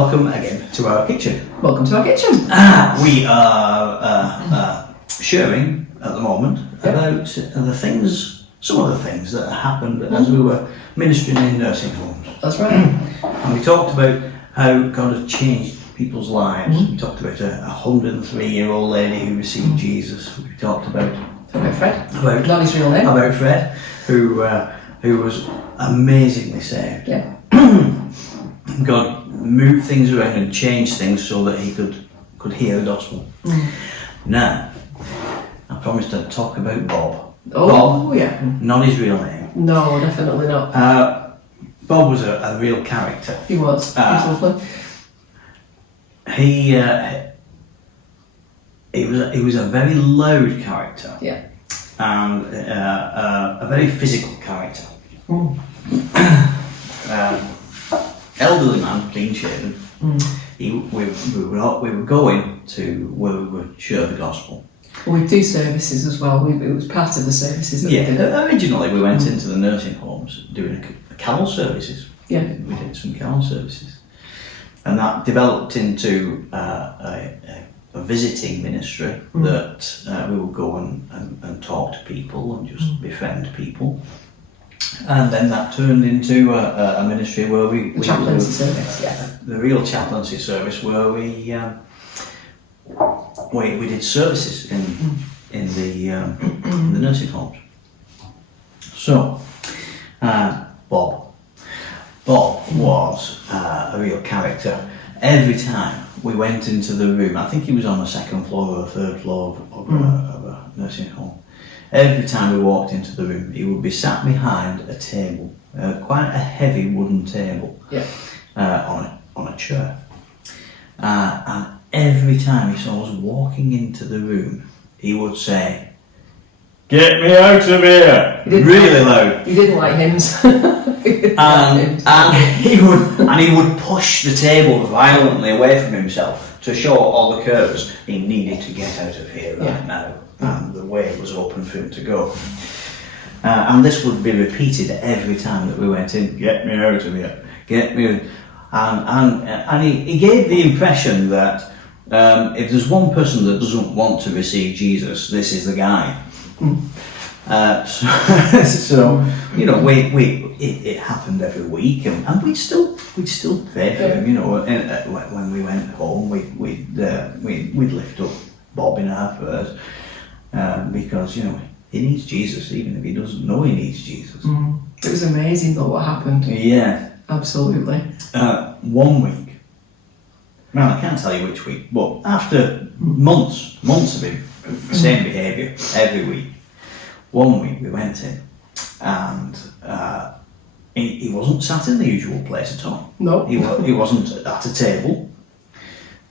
Welcome again to our kitchen. Welcome to our kitchen. We are sharing at the moment about some of the things that happened as we were ministering in nursing homes. That's right. And we talked about how God had changed people's lives. We talked about a 103-year-old lady who received Jesus. We talked about Fred. Not his real name. About Fred, who was amazingly saved. Yeah. God moved things around and changed things so that he could hear the gospel. Now, I promised I'd talk about Bob. Bob, yeah. Not his real name. No, definitely not. Bob was a real character. He was. He was lovely. He was a very loud character. Yeah. And a very physical character. Elderly man, clean shaven. We were going to where we would share the gospel. Well, we do services as well. It was part of the services that we did. Originally we went into the nursing homes doing a carol services. Yeah. We did some carol services. And that developed into a visiting ministry that we would go and talk to people and just befriend people. And then that turned into a ministry where we chaplaincy service, the real chaplaincy service where we did services in the nursing homes. So Bob was a real character. Every time we went into the room, I think he was on the second floor or the third floor of a nursing home. Every time we walked into the room, he would be sat behind a table, quite a heavy wooden table, on a chair. And every time he saw us walking into the room, he would say, "Get me out of here!" Really loud. He didn't like hymns. And he would push the table violently away from himself to show all the curves he needed to get out of here right now. And the way was open for him to go. And this would be repeated every time that we went in. "Get me out of here, get me out." And he gave the impression that if there's one person that doesn't want to receive Jesus, this is the guy. So you know, it happened every week, and we'd still pray for him. You know, when we went home, we'd lift up Bob in our prayers. Because you know he needs Jesus, even if he doesn't know he needs Jesus. It was amazing though what happened. Yeah, absolutely. 1 week. Well, I can't tell you which week, but after months of him, same behaviour every week. 1 week we went in, and he wasn't sat in the usual place at all. No, he wasn't at a table,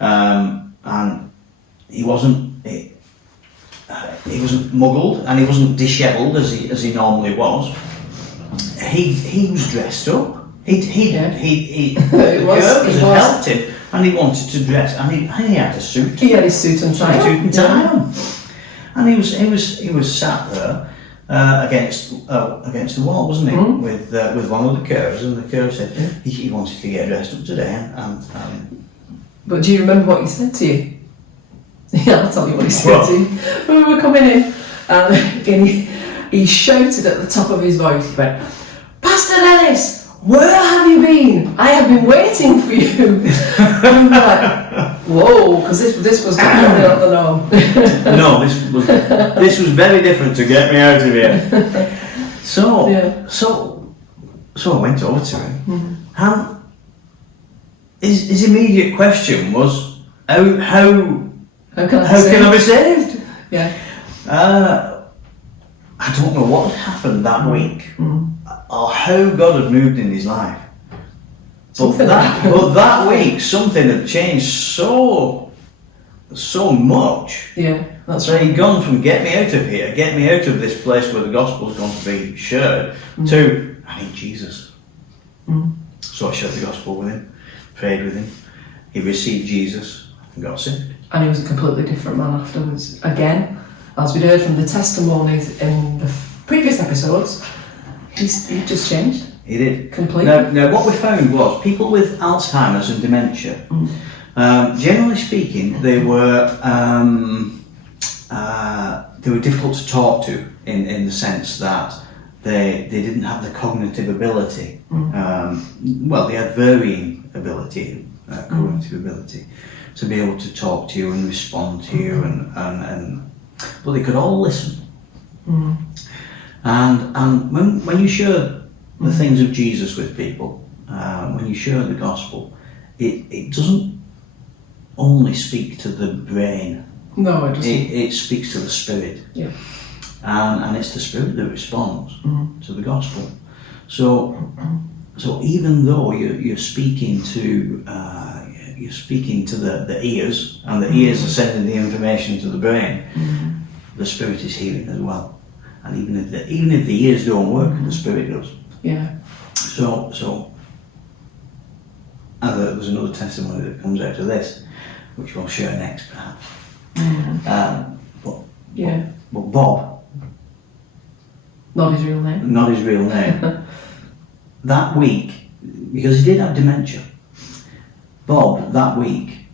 and he wasn't muggled, and he wasn't dishevelled as he normally was. He was dressed up. The girls had helped him, and he wanted to dress, and he had a suit. He had his suit and tie on. And he was sat there against the wall, wasn't he? With one of the curves, and the curve said he wanted to get dressed up today. But do you remember what he said to you? Yeah, I'll tell you what he said to you. When we were coming in, and he shouted at the top of his voice, he went, "Pastor Ellis, where have you been? I have been waiting for you." And we were like, whoa, because this was completely not the norm. No, this was very different to "Get me out of here." So I went over to him, and his immediate question was, How can I be saved? Yeah. I don't know what had happened that week, or how God had moved in his life. But that week, something had changed so much. Yeah, that's so right. he'd gone from "Get me out of here, get me out of this place where the gospel's going to be shared," to "I need Jesus." So I shared the gospel with him, prayed with him. He received Jesus and got saved. And he was a completely different man afterwards. Again, as we'd heard from the testimonies in the previous episodes, he just changed. He did. Completely. Now, what we found was people with Alzheimer's and dementia, generally speaking, they were difficult to talk to in the sense that they didn't have the cognitive ability. Well, they had varying ability, cognitive ability, to be able to talk to you and respond to you, but they could all listen. And when you share the things of Jesus with people, when you share the gospel, it doesn't only speak to the brain. No, it doesn't. It speaks to the spirit. Yeah. And it's the spirit that responds to the gospel. So even though you're speaking to the ears, and the ears are sending the information to the brain, the spirit is hearing as well. And even if the ears don't work, the spirit does. Yeah. So and there's another testimony that comes out of this, which we'll share next, perhaps. But Bob, Not his real name. not his real name, that week, because he did have dementia, Bob, that week,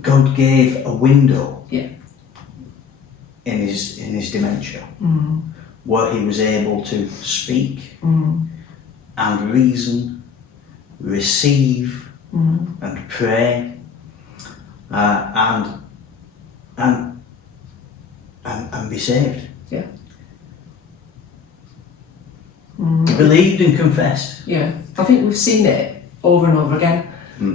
God gave a window in his dementia where he was able to speak and reason, receive and pray and be saved. Yeah. He believed and confessed. Yeah. I think we've seen it over and over again.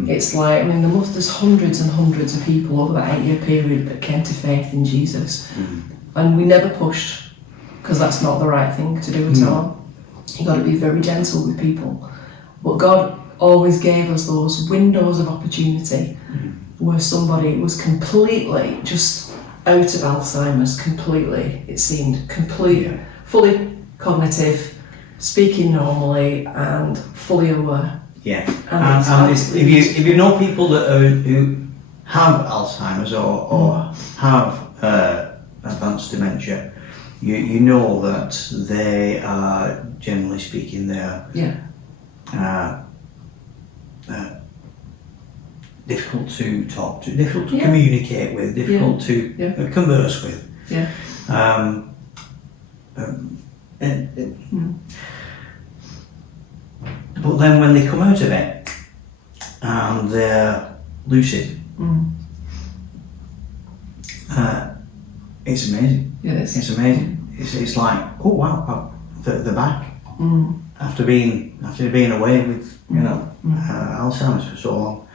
It's like, I mean, there's hundreds and hundreds of people over that 8-year period that came to faith in Jesus. And we never pushed, because that's not the right thing to do at all. You've got to be very gentle with people. But God always gave us those windows of opportunity where somebody was completely just out of Alzheimer's, completely, it seemed, fully cognitive, speaking normally and fully aware. Yeah, And if you know people who have Alzheimer's or have advanced dementia, you know that they are, generally speaking, difficult to talk to, difficult to communicate with, difficult to converse with. Yeah. But then when they come out of it and they're lucid, it's amazing. Yes. It's amazing. It's like, oh wow, they're back after being away with Alzheimer's for so long.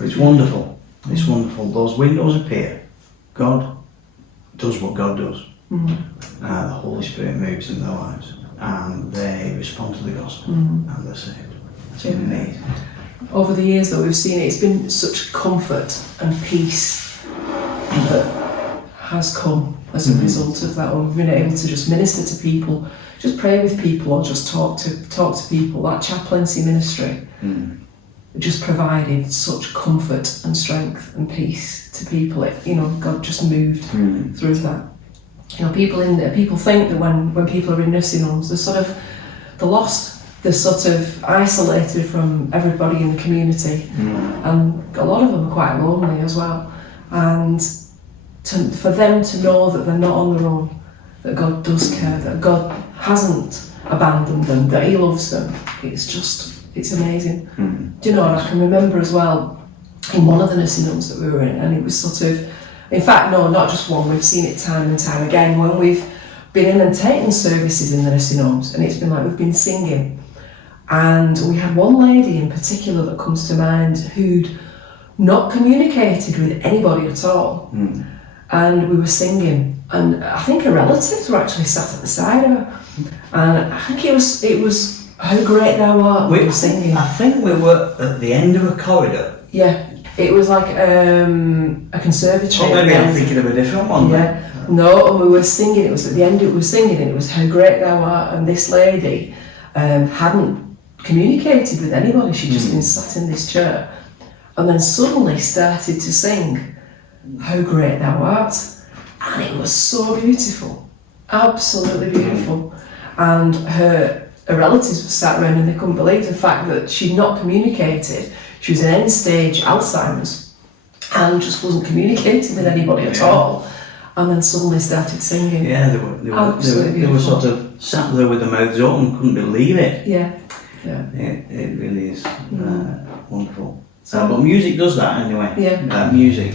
It's wonderful. It's wonderful. Those windows appear. God does what God does. The Holy Spirit moves in their lives, and they respond to the gospel, and they're saved. It's amazing. Over the years that we've seen it, it's been such comfort and peace that has come as a result of that. We've been able to just minister to people, just pray with people, or just talk to people. That chaplaincy ministry just provided such comfort and strength and peace to people. God just moved through that. People think that when people are in nursing homes, they're lost. They're sort of isolated from everybody in the community, and a lot of them are quite lonely as well. And for them to know that they're not on their own, that God does care, that God hasn't abandoned them, that He loves them, it's amazing. Do you know what I can remember as well, in one of the nursing homes that we were in, and it was sort of, in fact, no, not just one, we've seen it time and time again when we've been in and taken services in the nursing homes, and it's been like we've been singing. And we had one lady in particular that comes to mind who'd not communicated with anybody at all. And we were singing, and I think her relatives were actually sat at the side of her, and I think it was How Great Thou Art we were singing. I think we were at the end of a corridor. Yeah, it was like a conservatory. Oh, maybe I'm thinking of a different one. Yeah, no, and we were singing, it was at the end, it was singing, and it was How Great Thou Art, and this lady hadn't communicated with anybody, she'd just been sat in this chair, and then suddenly started to sing How Great Thou Art, and it was so beautiful, absolutely beautiful. and her relatives were sat around and they couldn't believe the fact that she'd not communicated. She was in end-stage Alzheimer's and just wasn't communicating with anybody at all. And then suddenly started singing. Yeah, they were sort of sat there with their mouths open, couldn't believe it. Yeah. It really is wonderful. But music does that anyway. Yeah. Music,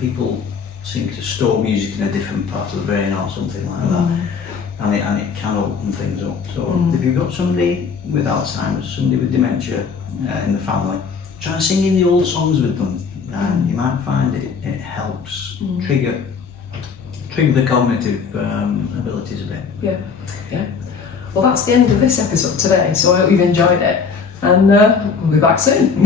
people seem to store music in a different part of the brain or something like that. And it can open things up. So if you've got somebody with Alzheimer's, somebody with dementia in the family, try and sing in the old songs with them. You might find it helps trigger the cognitive abilities a bit. Yeah. Well, that's the end of this episode today, so I hope you've enjoyed it, and we'll be back soon.